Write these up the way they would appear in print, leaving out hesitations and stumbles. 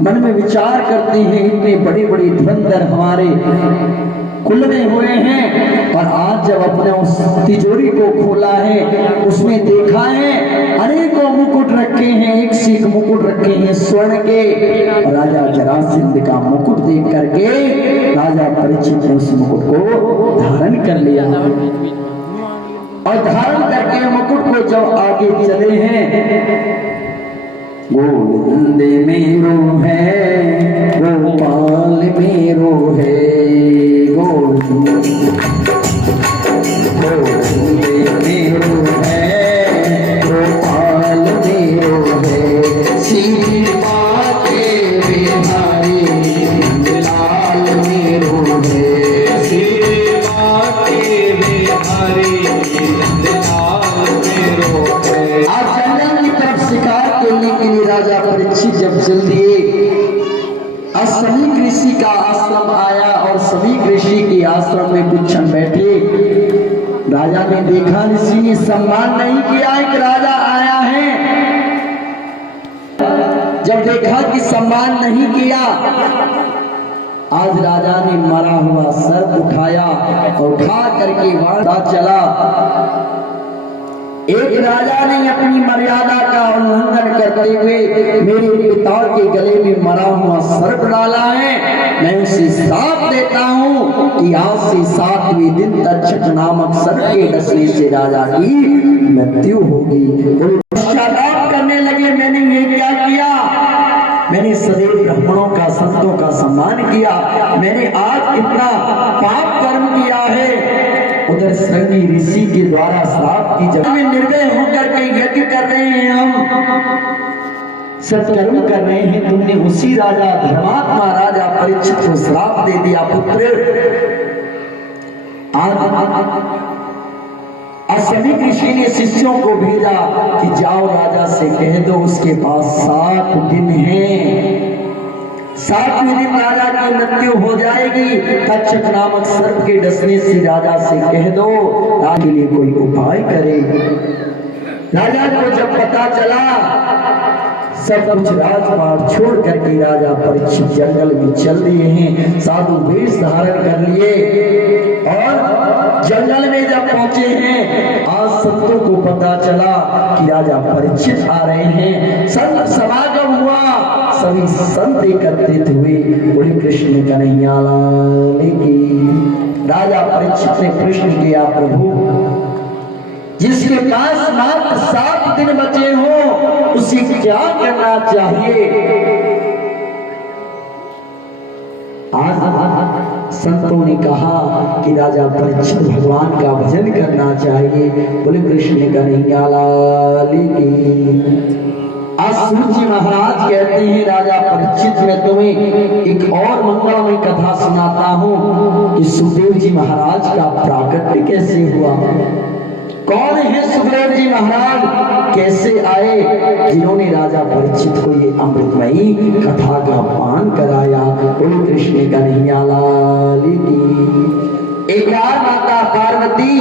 मन में विचार करते हैं, इतने बड़े बड़े धुरंधर हमारे खुलने हुए हैं, और आज जब अपने उस तिजोरी को खोला है, उसमें देखा है अनेकों मुकुट रखे हैं, एक से एक मुकुट रखे हैं स्वर्ण के। राजा जरासंध का मुकुट देख करके राजा परीक्षित ने उस मुकुट को धारण कर लिया, और धारण करके मुकुट को जब आगे चले हैं, गोविंद मेरो है गोपाल मेरो है, गोविंद मेरो है गोपाल मेरो है, सीधी बाते बिहारी लाल मेरो है, सीधी बाते बिहारी लाल मेरो है। आज जंगल की तरफ शिकार करने के लिए राजा परीक्षित जब चल दिए, सभी ऋषि का आश्रम आया, और सभी ऋषि के आश्रम में कुछ क्षण बैठे। राजा ने देखा ऋषि ने सम्मान नहीं किया एक राजा आया है। जब देखा कि सम्मान नहीं किया, आज राजा ने मरा हुआ सर उठाया और उठा करके वहां चला। एक राजा ने अपनी मर्यादा का उल्लंघन करते हुए मेरे पिता के गले में मरा हुआ सर्प डाला है, मैं उसे श्राप देता हूँ कि आज से 7वें दिन तक्षक नामक सर्प के डसने से राजा की मृत्यु होगी। पश्चाताप करने लगे, मैंने ये क्या किया, मैंने सदैव ब्राह्मणों का संतों का सम्मान किया, मैंने आज इतना पाप कर्म किया है। उधर श्रृंगी ऋषि के द्वारा श्राप की जगह में निर्भय होकर के यज्ञ कर रहे हैं, हम सत्कर्म कर रहे हैं, तुमने उसी राजा धर्मात्मा राजा परीक्षित को श्राप दे दिया। पुत्र आज सभी ऋषि ने शिष्यों को भेजा कि जाओ राजा से कह दो उसके पास 7 दिन है, 7वें दिन राजा की मृत्यु हो जाएगी। तक्षक नामक सर्प के डसने से राजा से कह दो राजा के लिए कोई उपाय करे। राजा को जब पता चला, सब कुछ राजपाट छोड़ करके राजा परीक्षित जंगल में चल दिए हैं, साधु वेश धारण कर लिए, और जंगल में जब पहुंचे हैं, आज संतों को पता चला कि राजा परीक्षित आ रहे हैं। संत समागम हुआ, सभी संत एकत्रित हुए, बोले कृष्ण कन्हैया लाल की। राजा परीक्षित ने प्रश्न किया, प्रभु जिसके पास मात्र 7 दिन बचे हो उसे क्या करना चाहिए? आज संतों ने कहा कि राजा परीक्षित भगवान का भजन करना चाहिए। बोले कृष्ण कन्हैया लाल की। आज सूत जी महाराज कहते हैं, राजा परीक्षित मैं तुम्हें एक और मंगलमय कथा सुनाता हूँ कि सुखदेव जी महाराज का प्राकट्य कैसे हुआ। कौन है सुखदेव जी महाराज, कैसे आए, जिन्होंने राजा परीक्षित को ये अमृतमयी कथा का पान कराया। बोलो कृष्ण कन्हैया लाल की। एक बार माता पार्वती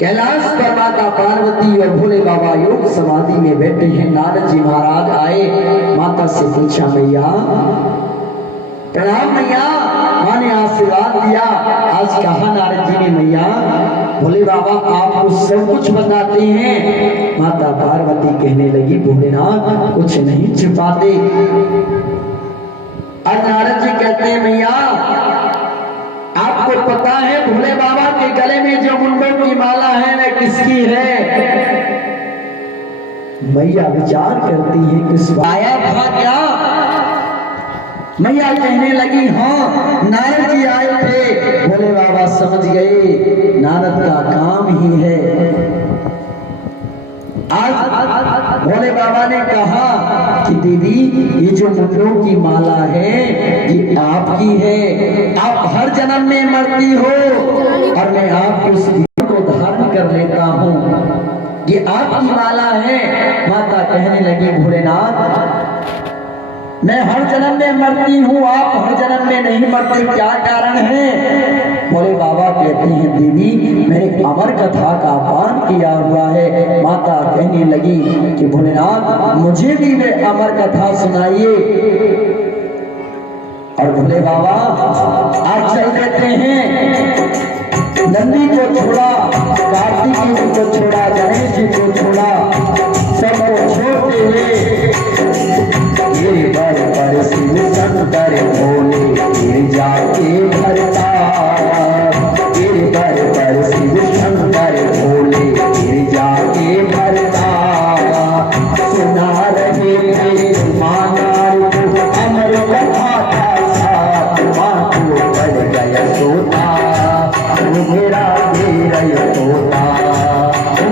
कैलाश पर माता पार्वती और भोले बाबा योग समाधि में बैठे हैं। नारद जी महाराज आए, माता से पूछा, मैया प्रणाम मैया। माँ ने आशीर्वाद दिया। आज कहा नारद जी ने, मैया भोले बाबा आपको सब कुछ बताते हैं। माता पार्वती कहने लगी, भोलेनाथ कुछ नहीं छुपाते। आज नारद जी कहते हैं, मैया आपको पता है भोले बाबा के गले में जो मुंडों की माला है वह किसकी है? मैया विचार करती है, किस आया था क्या? मैया कहने लगी, हाँ नारद जी आए थे। भोले बाबा समझ गए नारद का काम ही है। आज भोले बाबा ने कहा कि दीदी ये जो मुंडों की माला है ये आपकी है, आप हर जन्म में मरती हो और मैं आपको उस को धारण कर लेता हूँ, ये आपकी माला है। माता कहने लगी, भोलेनाथ मैं हर जन्म में मरती हूँ, आप हर जन्म में नहीं मरते, क्या कारण है? भोले बाबा कहते हैं देवी मैंने अमर कथा का पान किया हुआ है। माता कहने लगी कि भोलेनाथ मुझे भी वे अमर कथा सुनाइए। और भोले बाबा आज चल देते हैं, नंदी को छोड़ा, कार्तिकेय जी को छोड़ा, गणेश जी को छोड़ा, सबको छोड़ते हुए पर शिव शंकर भोले गिर जाके भरता, पर शिव शंकर भोले गिर जाके भरता। सुना रहे थे माना अमर कथा था साथ, माँ को बढ़ गया सोता मेरा मेरा तोता,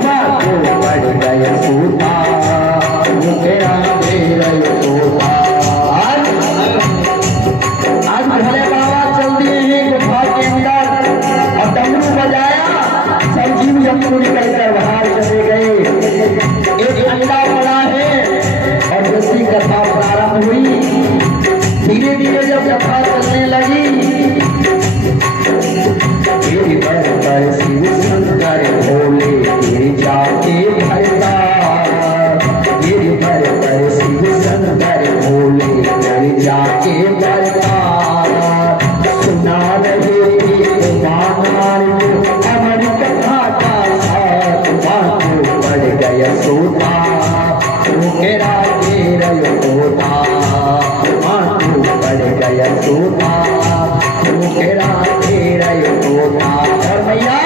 माँ को बढ़ गया सोता मेरा मेरा तोता। आज भोले बाबा चल दिए हैं गुफा के अंदर और डमरू बजाया, सब जीव जंतु निकल कर बाहर चले गए। एक अंडा पड़ा है और जैसी कथा प्रारंभ हुई, धीरे धीरे जब कथा चलने लगी, पर शिव शंकर भोले गिर जाके भरता, पर शिव शंकर भोले गिर जाके भरता। सुना रहे अमर कथा का साथ, माँ को बढ़ गया सोता मेरा मेरा तोता, माँ को बढ़ गया सोता मेरा मेरा तोता। और भैया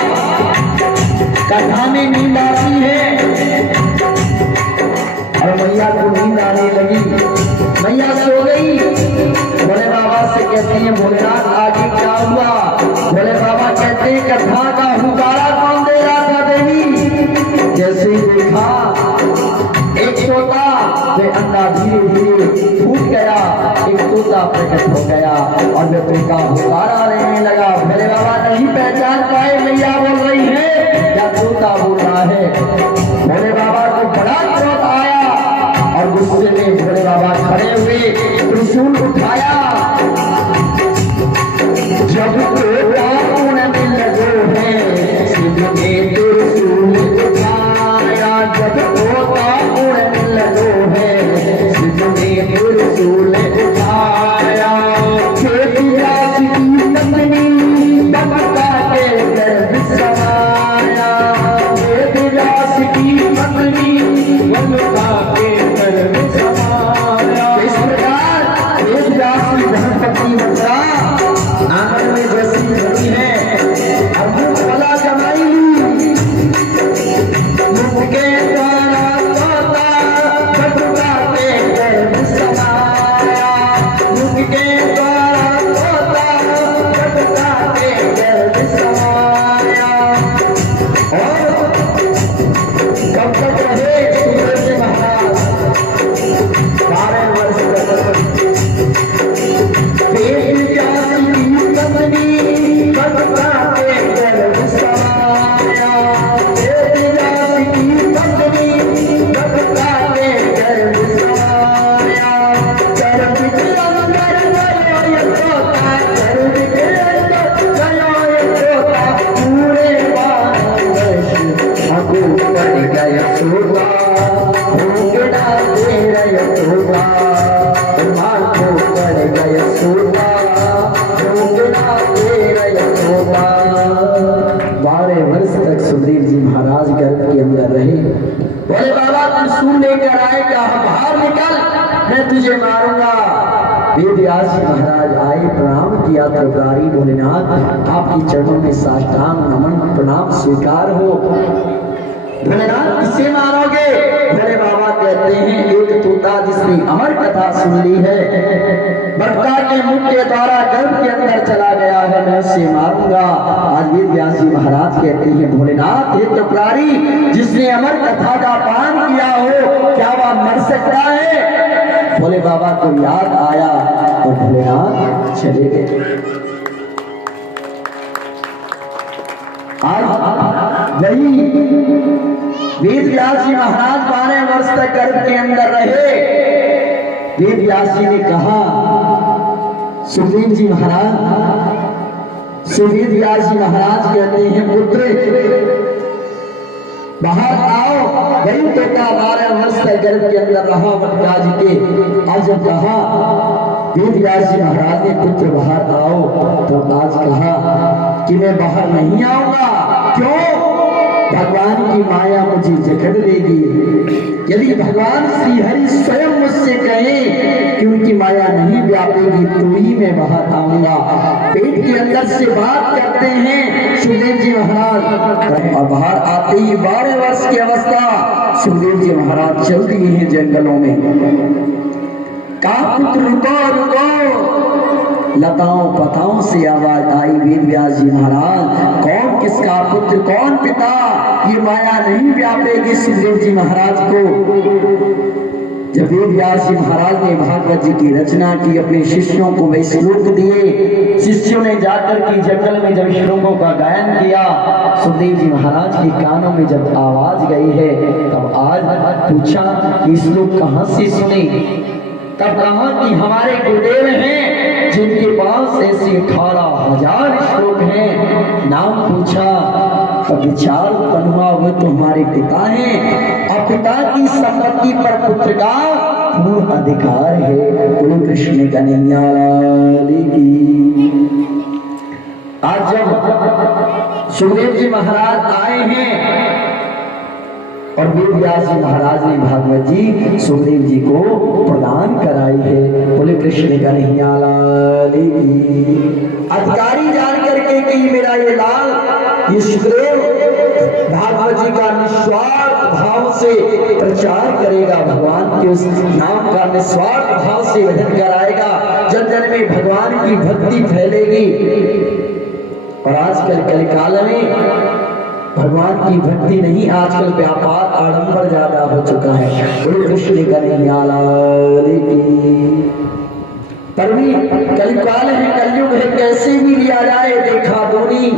कथा में नींद आती है और मैया को नींद आने लगी, मैया सो गई। भोले बाबा से कहती है भोलेनाथ आगे क्या हुआ? भोले बाबा कहते हैं कथा का हुकारा कौन दे रहा था देवी? जैसे ही देखा एक तोता, वे अंडा धीरे धीरे फूट गया, एक तोता प्रकट हो गया और वे तोता हुकारा लेने लगा। भोले बाबा नहीं पहचान पाए मैया बोल रही है या तोता बोल रहा है। भोले बाबा को बड़ा क्रोध आया और गुस्से में भोले बाबा खड़े हुए, त्रिशूल उठाया। जब तोता उड़ने लगो है शिव ने त्रिशूल उठाया, जब तोता उड़ने लगो है शिव ने त्रिशूल उठाया। तुझे मारूंगा। वेद व्यास जी महाराज आए, प्रणाम किया त्रिपुरारी भोलेनाथ, आपके चरणों में साष्टांग नमन प्रणाम स्वीकार हो। भोलेनाथ किससे मारोगे? भोले बाबा कहते हैं एक तोता जिसने अमर कथा सुन ली है, बटका के मुख के द्वारा गर्भ के अंदर चला गया है, मैं उसे मारूंगा। आज वेद व्यास जी महाराज कहते हैं भोलेनाथ हे त्रिपुरारी, जिसने अमर कथा का पान किया हो क्या वह मर सकता है? भोले बाबा को याद आया तो भोलेनाथ चले गए। आज वही वेद व्यास जी महाराज 12 वर्ष तक गर्भ के अंदर रहे। वेद व्यास जी ने कहा सुखदेव जी महाराज सुखदेव व्यास जी महाराज कहते हैं पुत्र बाहर आओ। वही तोता 12 वर्ष तक गर्भ के अंदर रहा मटका जी के। आज जब कहा वेद व्यास जी महाराज ने पुत्र बाहर आओ, तो आज कहा कि मैं बाहर नहीं आऊंगा। क्यों? भगवान की माया मुझे जकड़ लेगी। यदि भगवान श्री हरि स्वयं मुझसे कहें कि उनकी माया नहीं व्यापेगी तो ही मैं बाहर आऊंगा। पेट के अंदर से बात करते हैं सुखदेव जी महाराज, और बाहर आते ही 12 वर्ष की अवस्था सुखदेव जी महाराज चल दिए हैं जंगलों में। कहा पुत्र रुको रुको। लताओं पताओं से आवाज आई, वेद व्यास जी महाराज कौन किसका पुत्र कौन पिता, ये माया नहीं व्यापेगी सुखदेव जी महाराज को। जब वेद व्यास जी महाराज ने भागवत जी की रचना की, अपने शिष्यों को वे श्लोक दिए, शिष्यों ने जाकर के जंगल में जब श्लोकों का गायन किया, सुखदेव जी महाराज के कानों में जब आवाज गई है, तब आज पूछा कि श्लोक कहाँ से सुने। तब कहा कि हमारे गुरुदेव हैं जिनके पास ऐसे 18,000 श्लोक हैं। नाम पूछा, तब विचार उत्पन्न हुआ, वो तो हमारे पिता हैं, और पिता की संपत्ति पर पुत्र का पूर्ण अधिकार है। बोलो कृष्ण कन्हैया लाल की। आज जब सुखदेव जी महाराज आए हैं और वेद व्यास जी महाराज ने भागवत जी सुखदेव जी को प्रदान कराई है। बोले कृष्ण कन्हैया लाल की। अधिकारी जान करके कि मेरा ये लाल ये सुखदेव भागवत जी का निस्वार्थ भाव से प्रचार करेगा, भगवान के उस नाम का निस्वार्थ भाव से भजन कराएगा, जन जन में भगवान की भक्ति फैलेगी। और आजकल कलिकाल में भगवान की भक्ति नहीं, आजकल व्यापार आडंबर ज्यादा हो चुका है। बोलो कृष्ण कन्हैया लाल की। पर भी कलिकाल है, कलयुग है, कैसे भी लिया जाए देखा दूनी।